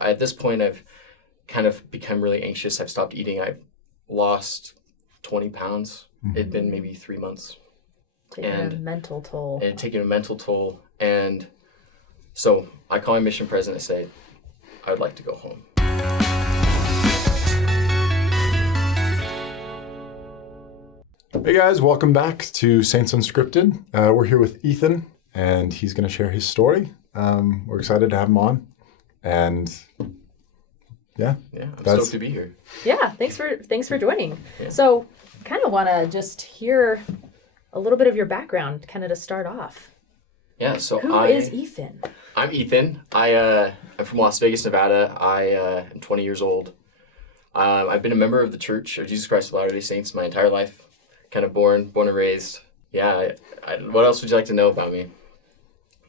at this point, I've kind of become really anxious. I've stopped eating. I've lost 20 pounds. It'd been maybe 3 months. Taking a mental toll. And taking a mental toll. And so I call my mission president and say, I would like to go home. Hey guys, welcome back to Saints Unscripted. We're here with Ethan, and he's going to share his story. We're excited to have him on, and I'm stoked to be here. Yeah, thanks for joining. Yeah. So, kind of want to just hear a little bit of your background, kind of to start off. Yeah, so Who is Ethan? I'm Ethan. I'm from Las Vegas, Nevada. I am 20 years old. I've been a member of the Church of Jesus Christ of Latter-day Saints my entire life. Kind of born and raised. Yeah. What else would you like to know about me?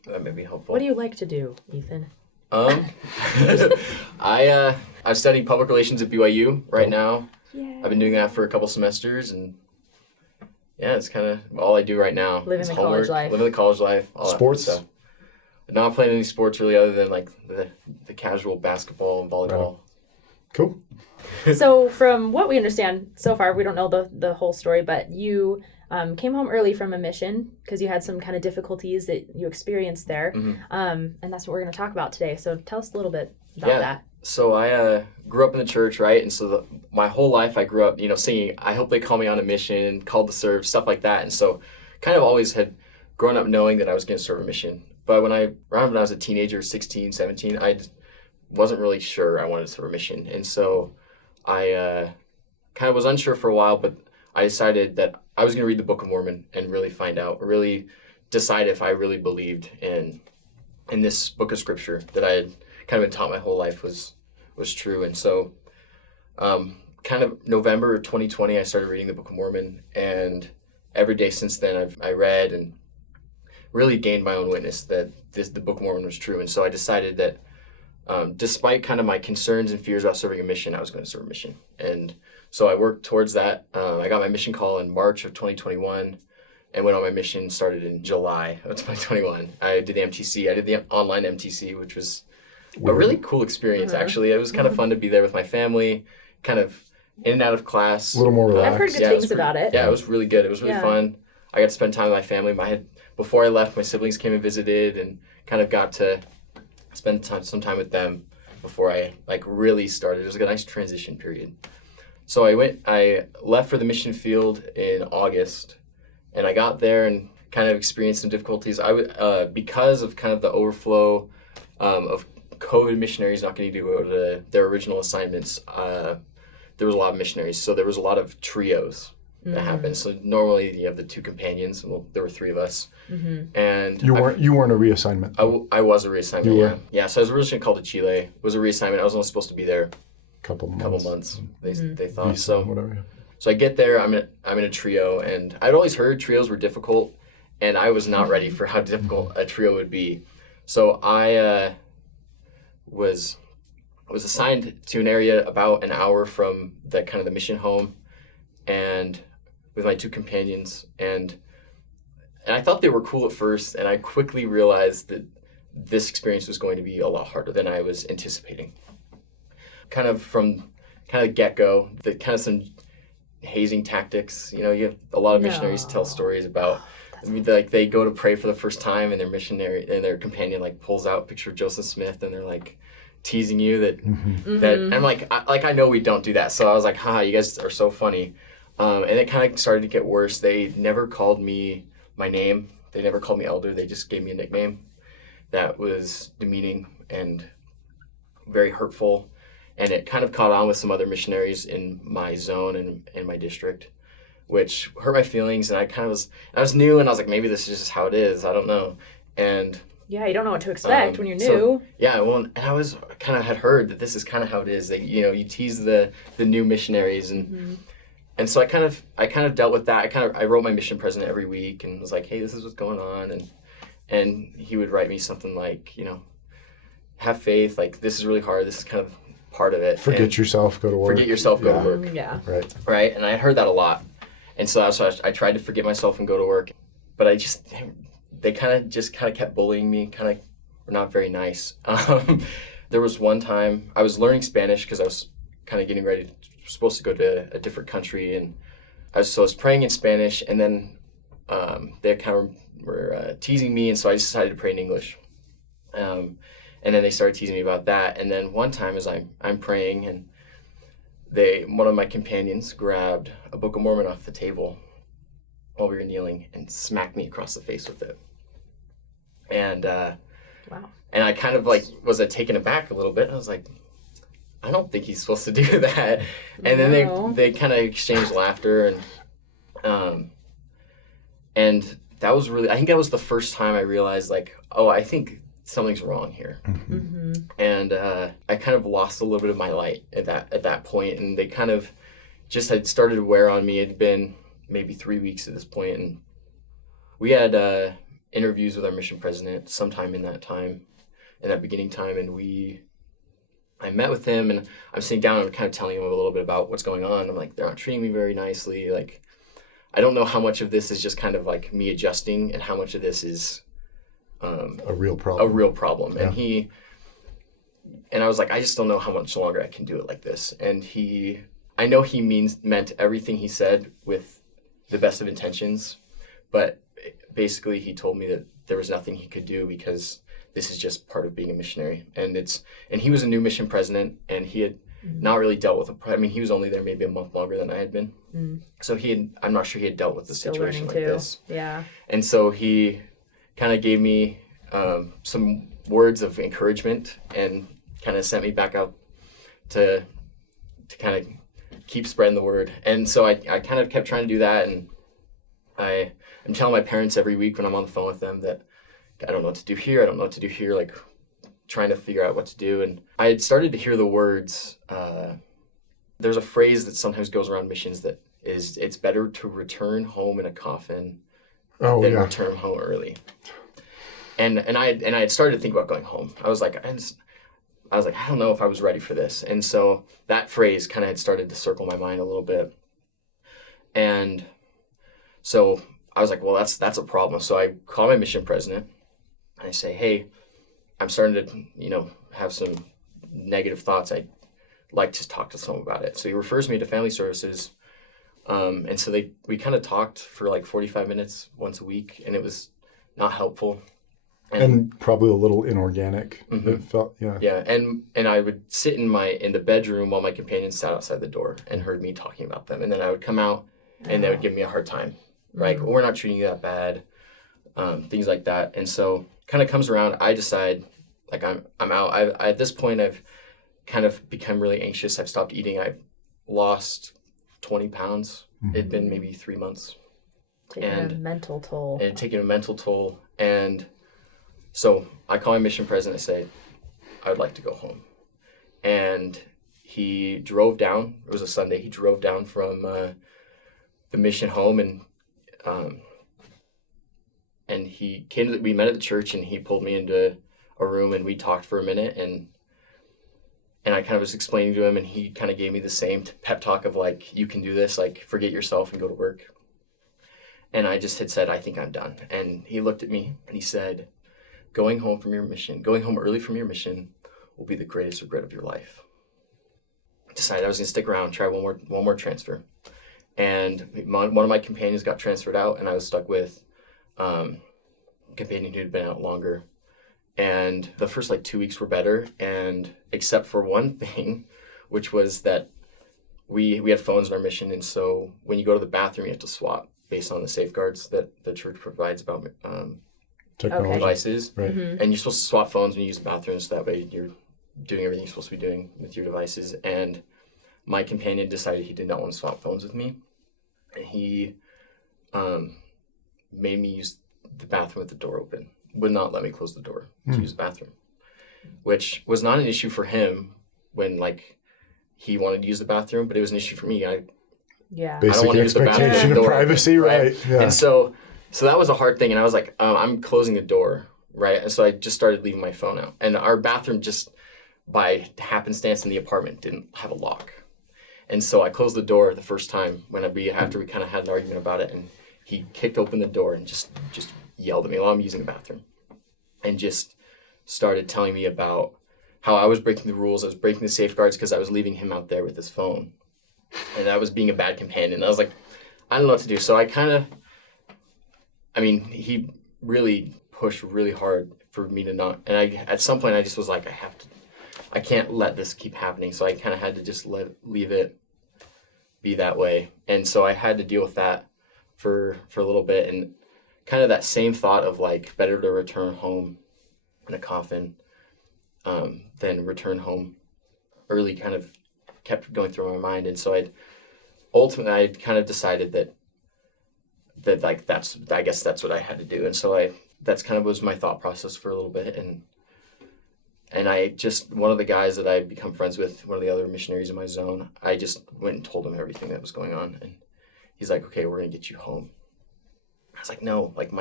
That may be helpful. What do you like to do, Ethan? I'm studying public relations at BYU right now. Yeah. I've been doing that for a couple semesters, and yeah, it's kind of all I do right now. Living the college life. Living the college life. All sports. That stuff. Not playing any sports really, other than like the casual basketball and volleyball. Cool. So from what we understand so far, we don't know the whole story, but you came home early from a mission because you had some kind of difficulties that you experienced there. And that's what we're going to talk about today. So tell us a little bit about that. So I grew up in the church, right? And so my whole life I grew up, singing, I hope they call me on a mission, called to serve, stuff like that. And so kind of always had grown up knowing that I was going to serve a mission. But when I was a teenager, 16, 17, I wasn't really sure I wanted to serve a mission. And so I kind of was unsure for a while, but I decided that I was going to read the Book of Mormon and really find out, really decide if I really believed in this book of scripture that I had kind of been taught my whole life was true. And so kind of November 2020, I started reading the Book of Mormon, and every day since then I read and really gained my own witness that the Book of Mormon was true. And so I decided that despite kind of my concerns and fears about serving a mission, I was going to serve a mission. And so I worked towards that. I got my mission call in March of 2021 and went on my mission, started in July of 2021. I did the MTC. I did the online MTC, which was a really cool experience, actually. It was kind of fun to be there with my family, kind of in and out of class. A little more relaxed. I've heard good things about it. Yeah, it was really good. It was really fun. I got to spend time with my family. Before I left, my siblings came and visited and kind of got to spend some time with them before I really started. It was a nice transition period. So I left for the mission field in August, and I got there and kind of experienced some difficulties. Because of kind of the overflow of COVID missionaries not getting to go to their original assignments, there was a lot of missionaries. So there was a lot of trios that happened. So normally you have the two companions. Well, there were three of us. And You weren't a reassignment. I was a reassignment. Yeah. So I was originally called to Chile. It was a reassignment. I was only supposed to be there couple months. They thought Visa, so. Whatever. So I get there. I'm in a trio, and I'd always heard trios were difficult, and I was not ready for how difficult a trio would be. So I was assigned to an area about an hour from the mission home, and with my two companions, and I thought they were cool at first, and I quickly realized that this experience was going to be a lot harder than I was anticipating. Kind of from the get-go, some hazing tactics. You have a lot of missionaries tell stories about, they go to pray for the first time, and their missionary and their companion pulls out a picture of Joseph Smith, and they're teasing you that and I'm I know we don't do that. So I was like, haha, you guys are so funny. And it kind of started to get worse. They never called me my name. They never called me elder. They just gave me a nickname that was demeaning and very hurtful. And it kind of caught on with some other missionaries in my zone and in my district, which hurt my feelings. And I was new, and I was like, maybe this is just how it is. I don't know. And yeah, you don't know what to expect when you're new. And I was had heard that this is kind of how it is. That you tease the new missionaries, and and so I kind of dealt with that. I wrote my mission president every week and was like, hey, this is what's going on, and he would write me something like, have faith. This is really hard. This is kind of part of it. Forget yourself, go to work. Forget yourself, go to work. Yeah. Right. And I heard that a lot, and so I tried to forget myself and go to work, but they kind of kept bullying me. Were not very nice. there was one time I was learning Spanish because I was kind of getting ready, supposed to go to a different country, and I was praying in Spanish, and then they kind of were teasing me, and so I just decided to pray in English. And then they started teasing me about that, and then one time as I'm praying, and one of my companions grabbed a Book of Mormon off the table while we were kneeling and smacked me across the face with it. And Wow. And I kind of like was taken aback a little bit. I was like, I don't think he's supposed to do that. And then they kind of exchanged laughter, and that was really, I think that was the first time I realized like, oh, I think something's wrong here. Mm-hmm. And I kind of lost a little bit of my light at that point, and they kind of just had started to wear on me. It had been maybe 3 weeks at this point, and we had interviews with our mission president sometime in that beginning time, and I met with him, and I'm sitting down and I'm kind of telling him a little bit about what's going on. I'm like, they're not treating me very nicely. Like, I don't know how much of this is just kind of like me adjusting and how much of this is a real problem. Yeah. And I was like, I just don't know how much longer I can do it like this. And I know he meant everything he said with the best of intentions, but basically he told me that there was nothing he could do because this is just part of being a missionary. And he was a new mission president, and he had not really dealt with he was only there maybe a month longer than I had been. So I'm not sure he had dealt with the situation like this. Yeah. And so he kind of gave me some words of encouragement and kind of sent me back out to kind of keep spreading the word. And so I kind of kept trying to do that, and I'm telling my parents every week when I'm on the phone with them that I don't know what to do here, like trying to figure out what to do. And I had started to hear the words, there's a phrase that sometimes goes around missions that is, it's better to return home in a coffin than return home early. And I had started to think about going home. I was like, I don't know if I was ready for this. And so that phrase kind of had started to circle my mind a little bit. And so I was like, well, that's a problem. So I call my mission president and I say, hey, I'm starting to, have some negative thoughts. I'd like to talk to someone about it. So he refers me to family services. And so we kind of talked for like 45 minutes once a week, and it was not helpful. And probably a little inorganic. Mm-hmm. It felt, Yeah, and I would sit in the bedroom while my companions sat outside the door and heard me talking about them, and then I would come out and they would give me a hard time, like, oh, we're not treating you that bad, things like that. And so kind of comes around, I decide like I'm out. At this point I've kind of become really anxious. I've stopped eating. I've lost 20 pounds. Mm-hmm. It'd been maybe 3 months. Taking a mental toll. And so I call my mission president and say, I would like to go home. And he drove down. It was a Sunday. He drove down from the mission home, and he came we met at the church, and he pulled me into a room, and we talked for a minute, and I kind of was explaining to him, and he kind of gave me the same pep talk of like, you can do this, like, forget yourself and go to work. And I just had said, I think I'm done. And he looked at me and he said, going home early from your mission will be the greatest regret of your life. I decided I was going to stick around, try one more transfer. And one of my companions got transferred out, and I was stuck with a companion who'd been out longer. And the first 2 weeks were better, and except for one thing, which was that we had phones in our mission, and so when you go to the bathroom, you have to swap based on the safeguards that the church provides about technology devices. Right. Mm-hmm. And you're supposed to swap phones when you use the bathroom, so that way you're doing everything you're supposed to be doing with your devices. And my companion decided he did not want to swap phones with me. And he made me use the bathroom with the door open. Would not let me close the door to use the bathroom, which was not an issue for him when he wanted to use the bathroom, but it was an issue for me. Basic expectation of privacy, right? Yeah. And so that was a hard thing, and I was like, I'm closing the door, right? And so I just started leaving my phone out, and our bathroom, just by happenstance in the apartment, didn't have a lock, and so I closed the door the first time after we kind of had an argument about it, and he kicked open the door and just yelled at me while I'm using the bathroom, and just started telling me about how I was breaking the rules. I was breaking the safeguards because I was leaving him out there with his phone. And I was being a bad companion. I was like, I don't know what to do. So he really pushed really hard for me to not. And at some point I just was like, I can't let this keep happening. So I kind of had to just leave it be that way. And so I had to deal with that for a little bit. And kind of that same thought of like, better to return home in a coffin than return home early kind of kept going through my mind. And so I kind of decided that like I guess that's what I had to do. And so that's kind of was my thought process for a little bit. And I just, one of the guys that I had become friends with, one of the other missionaries in my zone, I just went and told him everything that was going on. And he's like, okay, we're going to get you home. I was like, no, like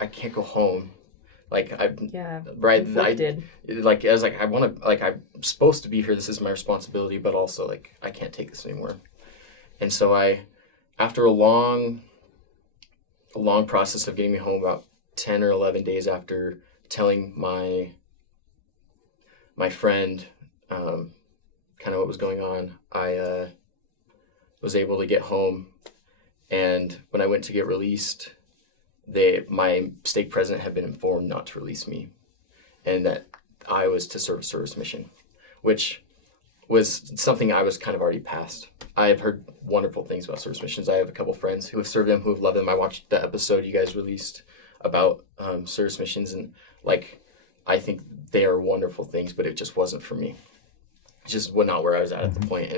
I can't go home. Like conflicted. I was like, I want to, like, I'm supposed to be here. This is my responsibility, but also like, I can't take this anymore. And so after a long process of getting me home, about 10 or 11 days after telling my friend kind of what was going on, I was able to get home. And when I went to get released, my stake president had been informed not to release me, and that I was to serve a service mission, which was something I was kind of already past. I have heard wonderful things about service missions. I have a couple friends who have served them, who have loved them. I watched the episode you guys released about service missions, and like, I think they are wonderful things, but it just wasn't for me. It just was not where I was at the point.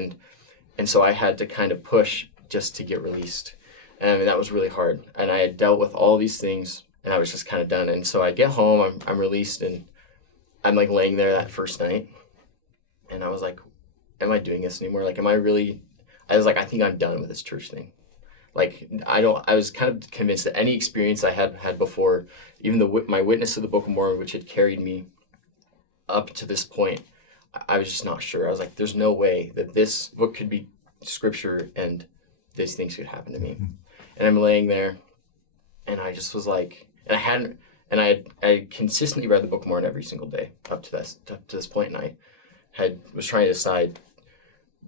And so I had to kind of push just to get released. And that was really hard. And I had dealt with all these things, and I was just kind of done. And so I get home, I'm released, and I'm like laying there that first night. And I was like, am I doing this anymore? Like, I was like, I think I'm done with this church thing. Like, I was kind of convinced that any experience I had before, even my witness of the Book of Mormon, which had carried me up to this point, I was just not sure. I was like, there's no way that this book could be scripture and these things could happen to me. And I'm laying there, and I just was like, I had consistently read the Book of Mormon every single day up to this point, and I was trying to decide,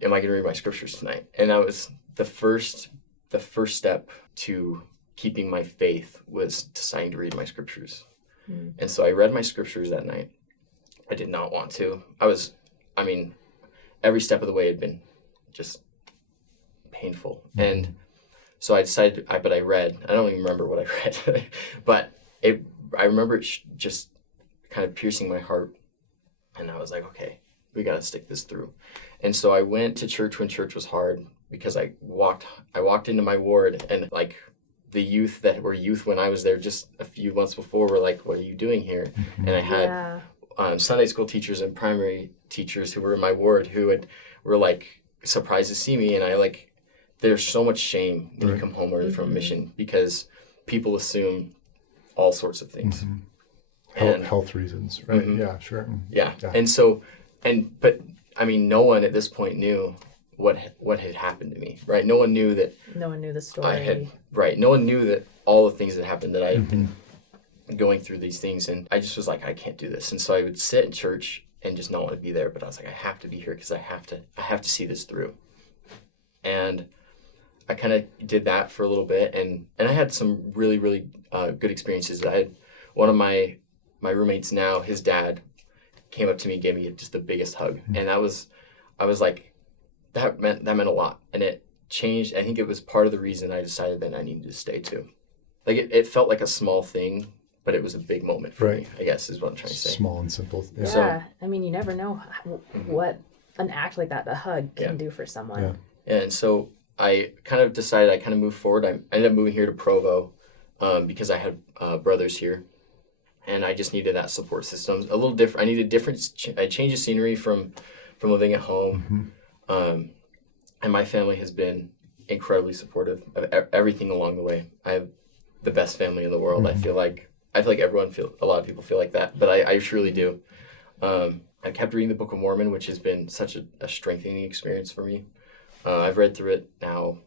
am I going to read my scriptures tonight? And that was the first step to keeping my faith, was deciding to read my scriptures. And so I read my scriptures that night. I did not want to. Every step of the way had been just painful. And so I decided, but I read, I don't even remember what I read, but I remember it just kind of piercing my heart. And I was like, okay, we got to stick this through. And so I went to church when church was hard, because I walked into my ward, and like the youth that were youth when I was there just a few months before were like, what are you doing here? And I had Sunday school teachers and primary teachers who were in my ward who were like surprised to see me. And there's so much shame when you come home early from a mission, because people assume all sorts of things. Health reasons, right? Yeah, sure. Yeah. But no one at this point knew what had happened to me, right? No one knew that. No one knew the story. No one knew that all the things that happened, that I had been going through these things. And I just was like, I can't do this. And so I would sit in church and just not want to be there. But I was like, I have to be here, because I have to see this through. And I kind of did that for a little bit. And I had some really, really good experiences. I had one of my roommates now, his dad came up to me, gave me just the biggest hug. And I was like, that meant a lot. And it changed. I think it was part of the reason I decided that I needed to stay too. Like, it felt like a small thing, but it was a big moment for me, I guess, is what I'm trying to say. Small and simple. Yeah. So, you never know what an act like that, a hug, can do for someone. Yeah. And so I kind of decided, I kind of moved forward. I ended up moving here to Provo because I had brothers here. And I just needed that support system. A little different. I needed a change of scenery from living at home. And my family has been incredibly supportive of everything along the way. I have the best family in the world. I feel like a lot of people feel like that, but I truly do. I kept reading the Book of Mormon, which has been such a strengthening experience for me. I've read through it now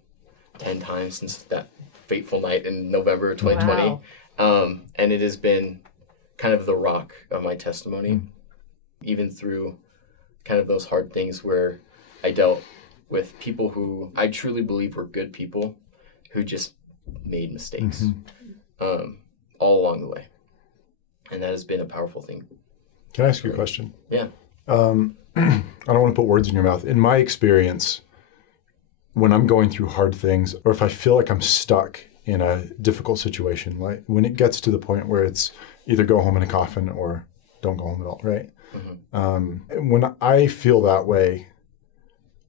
10 times since that fateful night in November of 2020. Wow. And it has been kind of the rock of my testimony. even through kind of those hard things where I dealt with people who I truly believe were good people who just made mistakes all along the way. And that has been a powerful thing. Can I ask you a question? Yeah. I don't want to put words in your mouth. In my experience, when I'm going through hard things, or if I feel like I'm stuck in a difficult situation, like when it gets to the point where it's either go home in a coffin or don't go home at all, right? When I feel that way,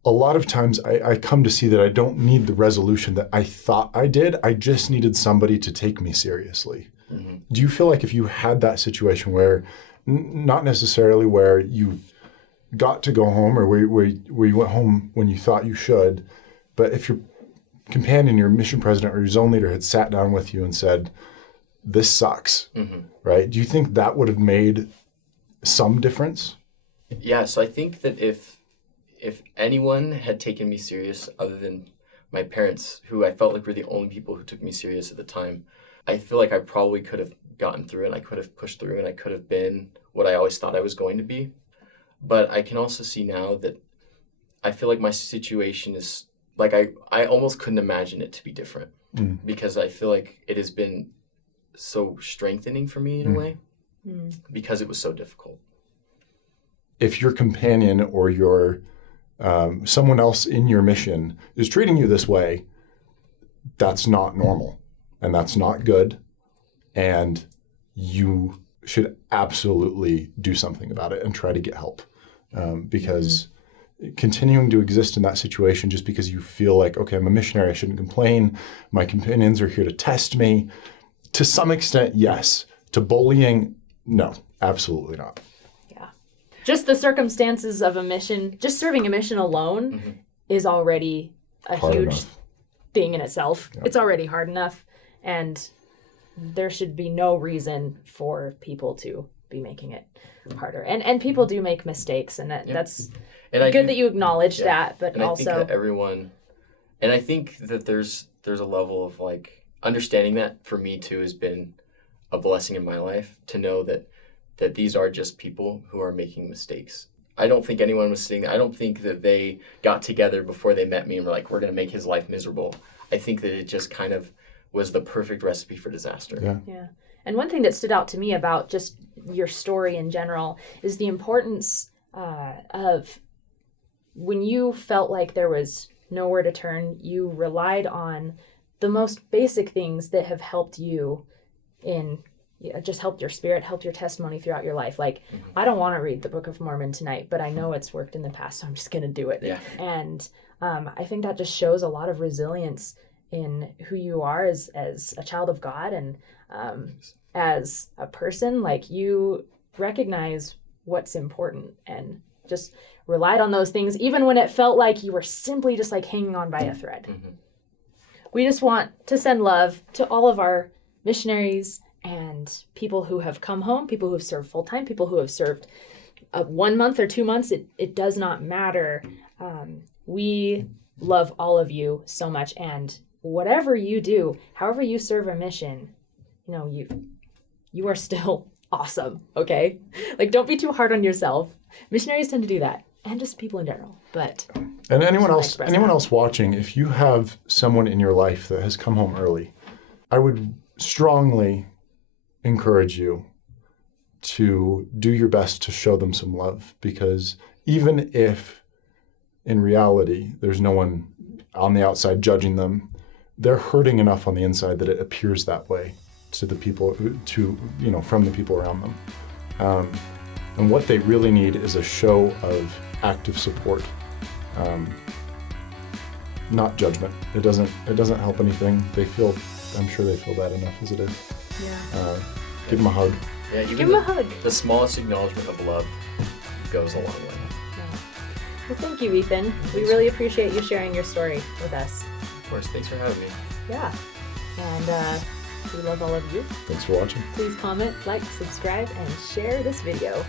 a lot of times I come to see that I don't need the resolution that I thought I did. I just needed somebody to take me seriously. Do you feel like if you had that situation where, not necessarily where you got to go home or where you went home when you thought you should, but if your companion, your mission president or your zone leader had sat down with you and said, this sucks, right? Do you think that would have made some difference? Yeah, so I think that if anyone had taken me serious other than my parents, who I felt like were the only people who took me serious at the time, I feel like I probably could have gotten through and I could have pushed through and I could have been what I always thought I was going to be. But I can also see now that I feel like my situation is, like I almost couldn't imagine it to be different because I feel like it has been so strengthening for me in a way because it was so difficult. If your companion or your someone else in your mission is treating you this way, that's not normal and that's not good. And you should absolutely do something about it and try to get help because continuing to exist in that situation just because you feel like, okay, I'm a missionary, I shouldn't complain. My companions are here to test me. To some extent, yes. To bullying, no, absolutely not. Yeah. Just the circumstances of a mission, just serving a mission alone is already a Hard huge enough. thing in itself. Yeah. It's already hard enough. And there should be no reason for people to be making it harder. And people do make mistakes, and that's good that you acknowledge that, but and also... I think that everyone... And I think that there's a level of, like, understanding that for me, too, has been a blessing in my life, to know that these are just people who are making mistakes. I don't think anyone was sitting there. I don't think that they got together before they met me and were like, we're going to make his life miserable. I think that it just kind of was the perfect recipe for disaster. Yeah. And one thing that stood out to me about just your story in general is the importance of when you felt like there was nowhere to turn, you relied on the most basic things that have helped you just helped your spirit, helped your testimony throughout your life. Like, I don't want to read the Book of Mormon tonight, but I know it's worked in the past, so I'm just going to do it. Yeah. And I think that just shows a lot of resilience in who you are as a child of God and as a person. Like, you recognize what's important and just relied on those things, even when it felt like you were simply just like hanging on by a thread. We just want to send love to all of our missionaries and people who have come home, people who have served full-time, people who have served 1 month or 2 months. It does not matter. We love all of you so much, and whatever you do, however you serve a mission, you are still awesome, okay? Like, don't be too hard on yourself. Missionaries tend to do that, and just people in general. But and anyone else watching, if you have someone in your life that has come home early, I would strongly encourage you to do your best to show them some love, because even if in reality there's no one on the outside judging them, they're hurting enough on the inside that it appears that way to the people, from the people around them. And what they really need is a show of active support, not judgment. It doesn't help anything. I'm sure they feel bad enough as it is. yeah, Give them a hug. Yeah, even give them a hug. The smallest acknowledgement of love goes a long way. Yeah. Well, thank you, Ethan. We really appreciate you sharing your story with us. Of course, thanks for having me. Yeah. And we love all of you. Thanks for watching. Please comment, like, subscribe, and share this video.